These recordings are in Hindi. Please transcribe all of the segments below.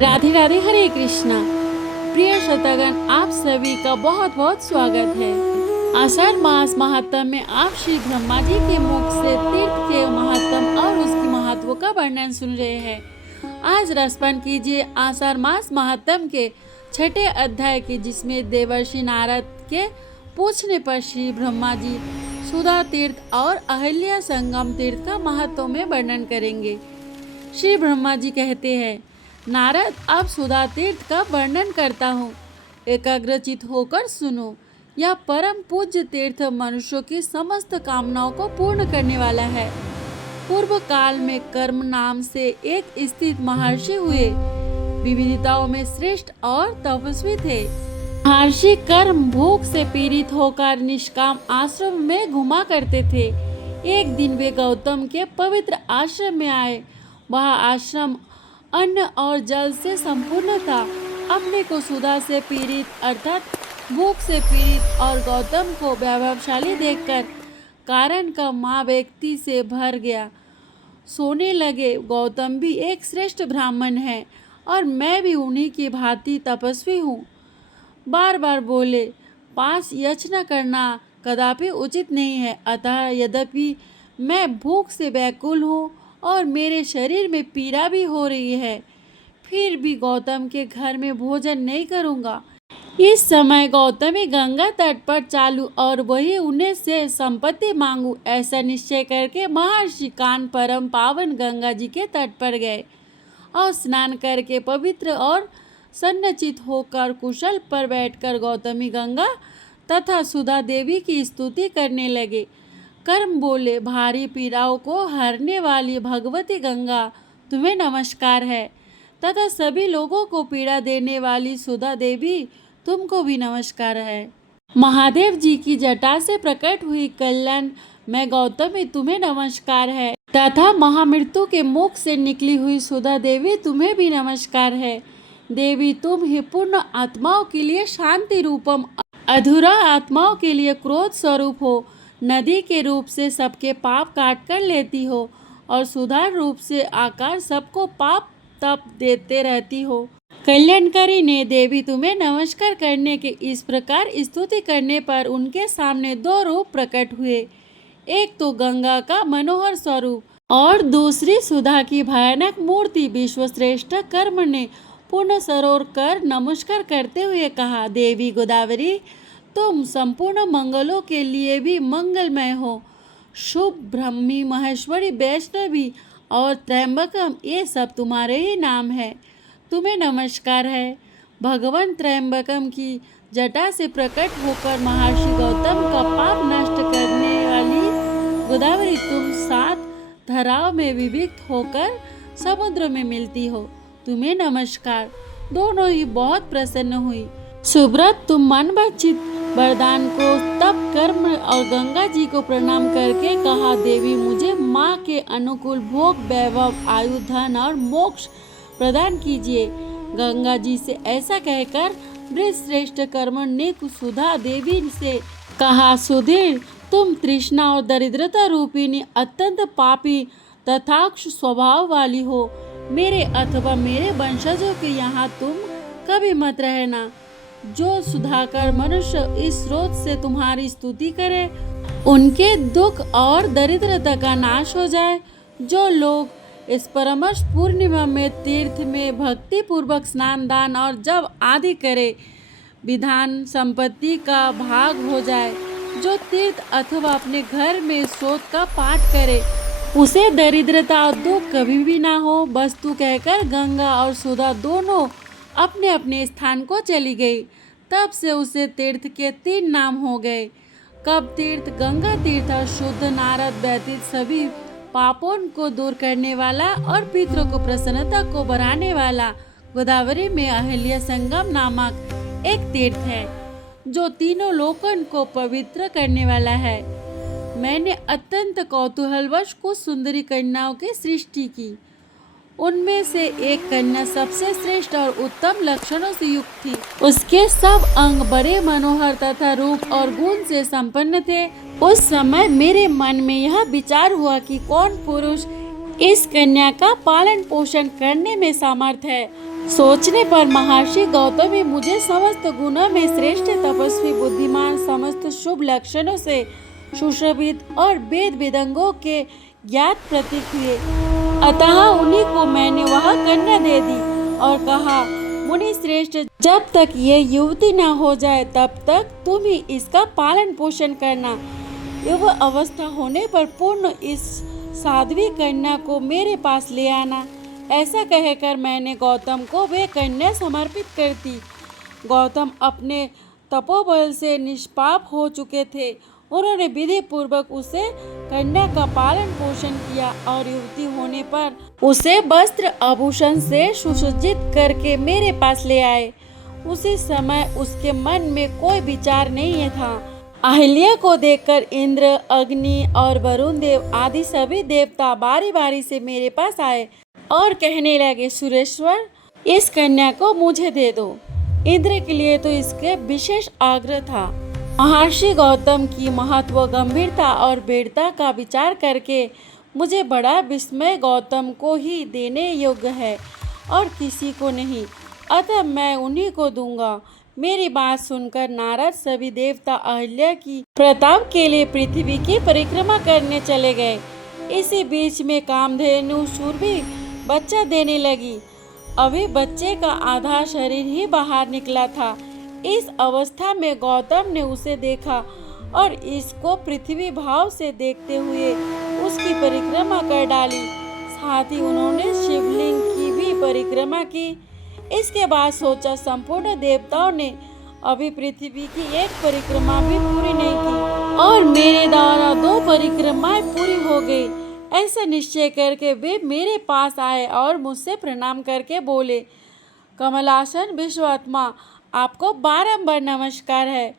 राधे राधे, हरे कृष्णा। प्रिय श्रोतागण, आप सभी का बहुत बहुत स्वागत है। आषाढ़ मास महात्म में आप श्री ब्रह्मा जी के मुख से तीर्थ के महात्म और उसकी महत्व का वर्णन सुन रहे हैं। आज रसपान कीजिए आषाढ़ मास महात्म के छठे अध्याय की, जिसमें देवर्षि नारद के पूछने पर श्री ब्रह्मा जी सुधा तीर्थ और अहिल्या संगम तीर्थ का महत्व में वर्णन करेंगे। श्री ब्रह्मा जी कहते हैं, नारद, अब सुधा तीर्थ का वर्णन करता हूँ, एकाग्रचित होकर सुनो। यह परम पूज्य तीर्थ मनुष्यों की समस्त कामनाओं को पूर्ण करने वाला है। पूर्व काल में कर्म नाम से एक स्थित महर्षि हुए, विविधताओं में श्रेष्ठ और तपस्वी थे। महर्षि कर्म भूख से पीड़ित होकर निष्काम आश्रम में घुमा करते थे। एक दिन वे गौतम के पवित्र आश्रम में आए। वह आश्रम अन्न और जल से संपूर्ण था। अपने को सुधा से पीड़ित अर्थात भूख से पीड़ित और गौतम को वैभवशाली देखकर कारण का माँ व्यक्ति से भर गया। सोने लगे, गौतम भी एक श्रेष्ठ ब्राह्मण है और मैं भी उन्हीं की भांति तपस्वी हूँ। बार बार बोले, पास याचना करना कदापि उचित नहीं है। अतः यद्यपि मैं भूख से व्याकुल हूँ और मेरे शरीर में पीड़ा भी हो रही है, फिर भी गौतम के घर में भोजन नहीं करूँगा। इस समय गौतमी गंगा तट पर चालू और वही उन्हें से संपत्ति मांगू, ऐसा निश्चय करके महर्षि कान परम पावन गंगा जी के तट पर गए और स्नान करके पवित्र और सन्नचित होकर कुशल पर बैठकर गौतमी गंगा तथा सुधा देवी की स्तुति करने लगे। कर्म बोले, भारी पीड़ाओं को हरने वाली भगवती गंगा, तुम्हें नमस्कार है, तथा सभी लोगों को पीड़ा देने वाली सुधा देवी, तुमको भी नमस्कार है। महादेव जी की जटा से प्रकट हुई कल्याण मैं गौतमी, तुम्हें नमस्कार है, तथा महामृत्यु के मुख से निकली हुई सुधा देवी, तुम्हें भी नमस्कार है। देवी, तुम ही पूर्ण आत्माओं के लिए शांति रूपम, अधूरा आत्माओं के लिए क्रोध स्वरूप हो। नदी के रूप से सबके पाप काट कर लेती हो और सुधा रूप से आकार सबको पाप तप देते रहती हो। कल्याणकारी ने देवी, तुम्हें नमस्कार करने के इस प्रकार स्तुति करने पर उनके सामने दो रूप प्रकट हुए। एक तो गंगा का मनोहर स्वरूप और दूसरी सुधा की भयानक मूर्ति। विश्वश्रेष्ठ कर्म ने पूर्ण सरोवर कर नमस्कार करते हुए कहा, देवी गोदावरी, तुम संपूर्ण मंगलों के लिए भी मंगलमय हो। शुभ, ब्रह्मी, महेश्वरी, वैष्णवी और त्रैंबकम, ये सब तुम्हारे ही नाम है, तुम्हें नमस्कार है। भगवान त्रैंबकम की जटा से प्रकट होकर महर्षि गौतम का पाप नष्ट करने वाली गोदावरी, तुम 7 धराओं में विभक्त होकर समुद्र में मिलती हो, तुम्हें नमस्कार। दोनों ही बहुत प्रसन्न हुई। सुब्रत, तुम मन वांछित वरदान को तप कर्म और गंगा जी को प्रणाम करके कहा, देवी, मुझे माँ के अनुकूल भोग, वैभव, आयु, धन और मोक्ष प्रदान कीजिए। गंगा जी से ऐसा कहकर वृषश्रेष्ठ कर्म ने सुधा देवी से कहा, सुधीर, तुम तृष्णा और दरिद्रता रूपिणी अत्यंत पापी तथाक्ष स्वभाव वाली हो। मेरे अथवा मेरे वंशजों के यहाँ तुम कभी मत रहना। जो सुधाकर मनुष्य इस स्रोत से तुम्हारी स्तुति करे, उनके दुख और दरिद्रता का नाश हो जाए। जो लोग इस परमश पूर्णिमा में तीर्थ में भक्ति पूर्वक स्नान, दान और जप आदि करे, विधान संपत्ति का भाग हो जाए। जो तीर्थ अथवा अपने घर में स्तोत्र का पाठ करे, उसे दरिद्रता और दुख कभी भी ना हो। वस्तु कहकर गंगा और सुधा दोनों अपने अपने स्थान को चली गई। तब से उसे तीर्थ के 3 नाम हो गए, कब तीर्थ, गंगा तीर्थ और शुद्ध। नारद व्यतीत सभी पापों को दूर करने वाला और पितरों को प्रसन्नता को बढ़ाने वाला गोदावरी में अहिल्या संगम नामक एक तीर्थ है, जो तीनों लोकों को पवित्र करने वाला है। मैंने अत्यंत कौतूहलवश कुछ सुंदरी कन्याओं की सृष्टि की। उनमें से एक कन्या सबसे श्रेष्ठ और उत्तम लक्षणों से युक्त थी। उसके सब अंग बड़े मनोहर तथा रूप और गुण से संपन्न थे। उस समय मेरे मन में यह विचार हुआ कि कौन पुरुष इस कन्या का पालन पोषण करने में सामर्थ्य है। सोचने पर महर्षि गौतम ही मुझे समस्त गुणों में श्रेष्ठ, तपस्वी, बुद्धिमान, समस्त शुभ लक्षणों से सुशोभित और वेद वेदांगों के ज्ञात प्रतीक हुए। अतः उन्हीं को मैंने वह कन्या दे दी और कहा, मुनि श्रेष्ठ, जब तक ये युवती न हो जाए तब तक तुम ही इसका पालन पोषण करना। युव अवस्था होने पर पूर्ण इस साध्वी कन्या को मेरे पास ले आना। ऐसा कहकर मैंने गौतम को वे कन्या समर्पित कर दी। गौतम अपने तपोबल से निष्पाप हो चुके थे। उन्होंने विधि पूर्वक उसे कन्या का पालन पोषण किया और युवती होने पर उसे वस्त्र आभूषण से सुसज्जित करके मेरे पास ले आए। उसी समय उसके मन में कोई विचार नहीं था। अहिल्या को देखकर इंद्र, अग्नि और वरुण देव आदि सभी देवता बारी बारी से मेरे पास आए और कहने लगे, सुरेश्वर, इस कन्या को मुझे दे दो। इंद्र के लिए तो इसके विशेष आग्रह था। महर्षि गौतम की महत्व, गंभीरता और वीरता का विचार करके मुझे बड़ा विस्मय, गौतम को ही देने योग्य है और किसी को नहीं, अतः मैं उन्हीं को दूंगा। मेरी बात सुनकर नारद सभी देवता अहिल्या की प्रताप के लिए पृथ्वी की परिक्रमा करने चले गए। इसी बीच में कामधेनु सुरभि बच्चा देने लगी। अभी बच्चे का आधा शरीर ही बाहर निकला था। इस अवस्था में गौतम ने उसे देखा और इसको पृथ्वी भाव से देखते हुए उसकी परिक्रमा कर डाली। साथ ही उन्होंने शिवलिंग की भी परिक्रमा की। इसके बाद सोचा, संपूर्ण देवताओं ने अभी पृथ्वी की एक परिक्रमा भी पूरी नहीं की और मेरे द्वारा 2 परिक्रमाएं पूरी हो गई। ऐसा निश्चय करके वे मेरे पास आए और मुझसे प्रणाम करके बोले, कमलासन विश्वात्मा, आपको बारंबार नमस्कार है।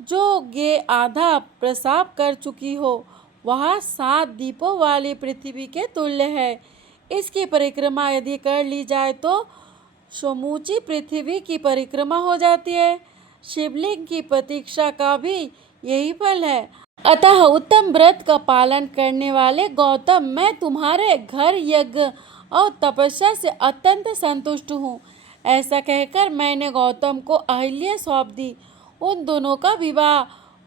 जो ये आधा प्रसाव कर चुकी हो वह 7 दीपों वाली पृथ्वी के तुल्य है। इसकी परिक्रमा यदि कर ली जाए तो समूची पृथ्वी की परिक्रमा हो जाती है। शिवलिंग की प्रतीक्षा का भी यही फल है। अतः उत्तम व्रत का पालन करने वाले गौतम, मैं तुम्हारे घर यज्ञ और तपस्या से अत्यंत संतुष्ट हूँ। ऐसा कहकर मैंने गौतम को अहिल्या सौंप दी। उन दोनों का विवाह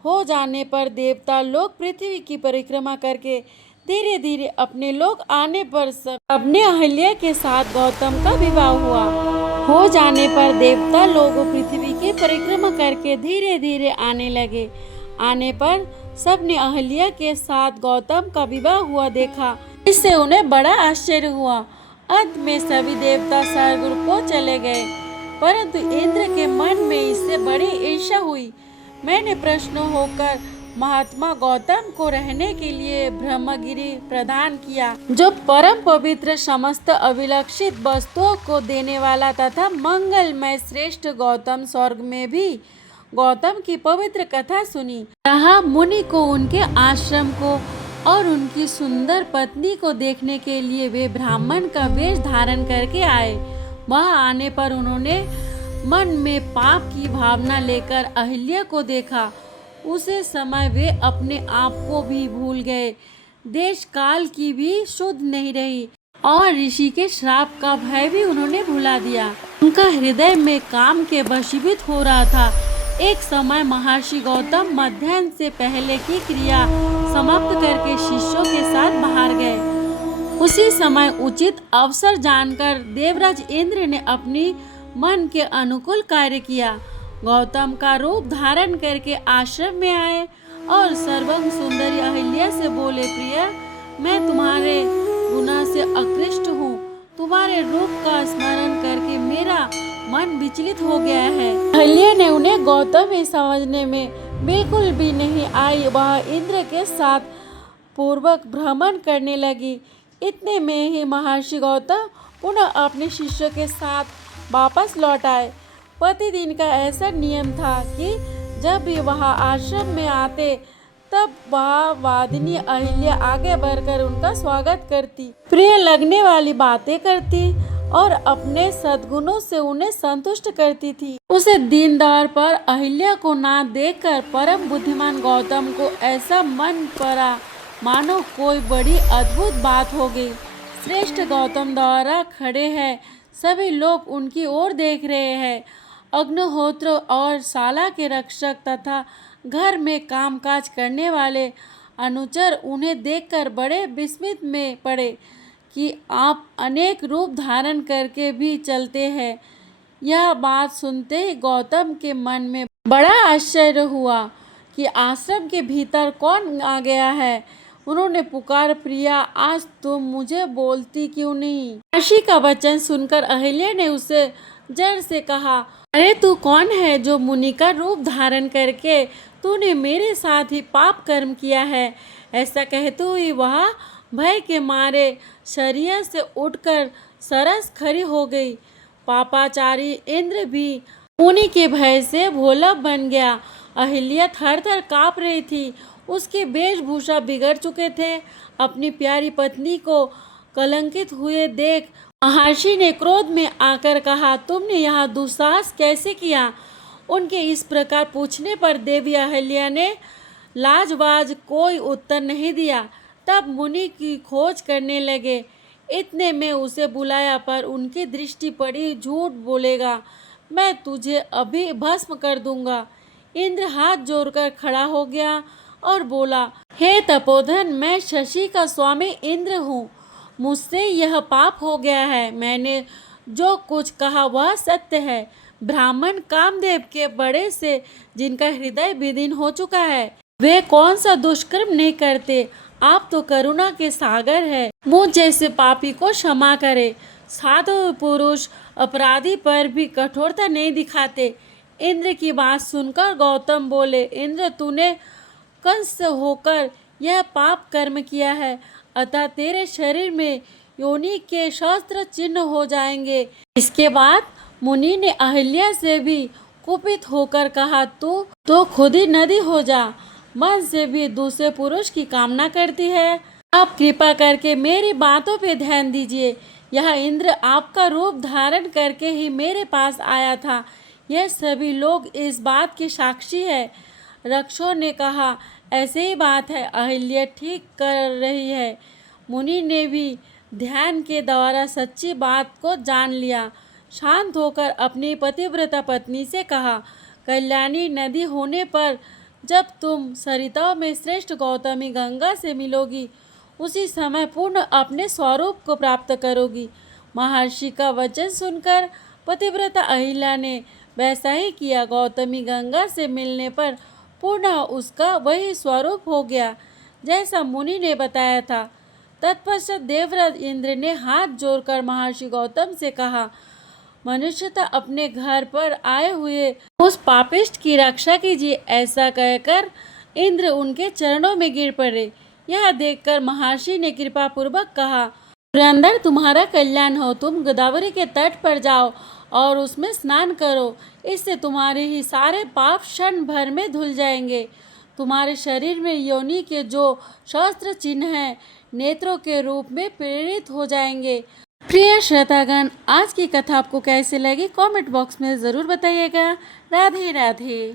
हो जाने पर देवता लोग पृथ्वी की परिक्रमा करके धीरे धीरे अपने लोग आने पर सब अपने अहिल्या के साथ गौतम का विवाह हुआ। हो जाने पर देवता लोग पृथ्वी की परिक्रमा करके धीरे धीरे आने लगे। आने पर सबने अहिल्या के साथ गौतम का विवाह हुआ देखा। इससे उन्हें बड़ा आश्चर्य हुआ। अंत में सभी देवता स्वर्ग को चले गए, परंतु इंद्र के मन में इससे बड़ी ईर्ष्या हुई। मैंने प्रश्न होकर महात्मा गौतम को रहने के लिए ब्रह्मगिरि प्रदान किया, जो परम पवित्र, समस्त अभिलक्षित वस्तुओं को देने वाला तथा मंगलमय श्रेष्ठ गौतम स्वर्ग में भी गौतम की पवित्र कथा सुनी। यहाँ मुनि को उनके आश्रम को और उनकी सुंदर पत्नी को देखने के लिए वे ब्राह्मण का वेश धारण करके आए। वहां आने पर उन्होंने मन में पाप की भावना लेकर अहिल्या को देखा। उसे समय वे अपने आप को भी भूल गए, देश काल की भी शुद्ध नहीं रही और ऋषि के श्राप का भय भी उन्होंने भुला दिया। उनका हृदय में काम के वशीभूत हो रहा था। एक समय महर्षि गौतम मध्याह्न से पहले की क्रिया समाप्त करके शिष्यों के साथ बाहर गए। उसी समय उचित अवसर जानकर देवराज इंद्र ने अपनी मन के अनुकूल कार्य किया। गौतम का रूप धारण करके आश्रम में आए और सर्वं सुंदरी अहिल्या से बोले, प्रिय, मैं तुम्हारे गुना से आकृष्ट हूँ। तुम्हारे रूप का स्मरण करके मेरा मन विचलित हो गया है। अहिल्या ने उन्हें गौतम ही समझने में बिल्कुल भी नहीं आई। वह इंद्र के साथ पूर्वक भ्रमण करने लगी। इतने में ही महर्षि गौतम पुनः अपने शिष्यों के साथ वापस लौट आए। प्रतिदिन का ऐसा नियम था कि जब भी वह आश्रम में आते तब वह वादिनी अहिल्या आगे बढ़कर उनका स्वागत करती, प्रिय लगने वाली बातें करती और अपने सद्गुणों से उन्हें संतुष्ट करती थी। उसे दीनदार पर अहिल्या को ना देखकर परम बुद्धिमान गौतम को ऐसा मन पड़ा मानो कोई बड़ी अद्भुत बात हो गई। श्रेष्ठ गौतम द्वारा खड़े हैं। सभी लोग उनकी ओर देख रहे हैं। अग्निहोत्र और शाला के रक्षक तथा घर में कामकाज करने वाले अनुचर उन्हें देखकर बड़े विस्मित में पड़े कि आप अनेक रूप धारण करके भी चलते हैं। यह बात सुनते ही गौतम के मन में बड़ा आश्चर्य हुआ कि आश्रम के भीतर कौन आ गया है। उन्होंने पुकार, प्रिया, आज तुम मुझे बोलती क्यों नहीं? महर्षि का वचन सुनकर अहिल्या ने उसे जड़ से कहा, अरे तू कौन है जो मुनि का रूप धारण करके तूने मेरे साथ ही पाप कर्म किया है? ऐसा कहते हुए वह भय के मारे शरीर से उठकर सरस खड़ी हो गई। पापाचारी इंद्र भी मुनि के भय से भोला बन गया। अहिल्या थर थर काँप रही थी। उसके वेशभूषा बिगड़ चुके थे। अपनी प्यारी पत्नी को कलंकित हुए देख महर्षि ने क्रोध में आकर कहा, तुमने यह दुस्साहस कैसे किया? उनके इस प्रकार पूछने पर देवी अहिल्या ने लाजवाज कोई उत्तर नहीं दिया। तब मुनि की खोज करने लगे। इतने में उसे बुलाया, पर उनकी दृष्टि पड़ी, झूठ बोलेगा, मैं तुझे अभी भस्म कर दूंगा। इंद्र हाथ जोड़कर खड़ा हो गया और बोला, हे तपोधन, मैं शशि का स्वामी इंद्र हूँ। मुझसे यह पाप हो गया है। मैंने जो कुछ कहा वह सत्य है। ब्राह्मण कामदेव के बड़े से जिनका हृदय विदीन हो चुका है, वे कौन सा दुष्कर्म नहीं करते। आप तो करुणा के सागर है। मुझ जैसे पापी को क्षमा करे। साधु पुरुष अपराधी पर भी कठोरता नहीं दिखाते। इंद्र की बात सुनकर गौतम बोले, इंद्र, तूने कंस होकर यह पाप कर्म किया है, अतः तेरे शरीर में योनि के शस्त्र चिन्ह हो जाएंगे। इसके बाद मुनि ने अहिल्या से भी कुपित होकर कहा, तू तो खुद ही नदी हो जा। मन से भी दूसरे पुरुष की कामना करती है। आप कृपा करके मेरी बातों पे ध्यान दीजिए। यह इंद्र आपका रूप धारण करके ही मेरे पास आया था। यह सभी लोग इस बात के साक्षी है। रक्षों ने कहा, ऐसे ही बात है, अहिल्या ठीक कर रही है। मुनि ने भी ध्यान के द्वारा सच्ची बात को जान लिया। शांत होकर अपनी पतिव्रता पत्नी से कहा, कल्याणी नदी होने पर जब तुम सरिताओं में श्रेष्ठ गौतमी गंगा से मिलोगी, उसी समय पूर्ण अपने स्वरूप को प्राप्त करोगी। महर्षि का वचन सुनकर पतिव्रता अहिल्या ने वैसा ही किया। गौतमी गंगा से मिलने पर पुनः उसका वही स्वरूप हो गया जैसा मुनि ने बताया था। तत्पश्चात देवव्रत इंद्र ने हाथ जोड़कर महर्षि गौतम से कहा, मनुष्यता अपने घर पर आए हुए उस पापिष्ट की रक्षा कीजिए। ऐसा कहकर इंद्र उनके चरणों में गिर पड़े। यह देखकर महर्षि ने कृपा पूर्वक कहा, पुरंदर, तुम्हारा कल्याण हो। तुम गोदावरी के तट पर जाओ और उसमें स्नान करो। इससे तुम्हारे ही सारे पाप क्षण भर में धुल जाएंगे। तुम्हारे शरीर में योनि के जो शस्त्र चिन्ह हैं, नेत्रों के रूप में प्रेरित हो जाएंगे। प्रिय श्रोतागण, आज की कथा आपको कैसे लगी कमेंट बॉक्स में ज़रूर बताइएगा। राधे राधे।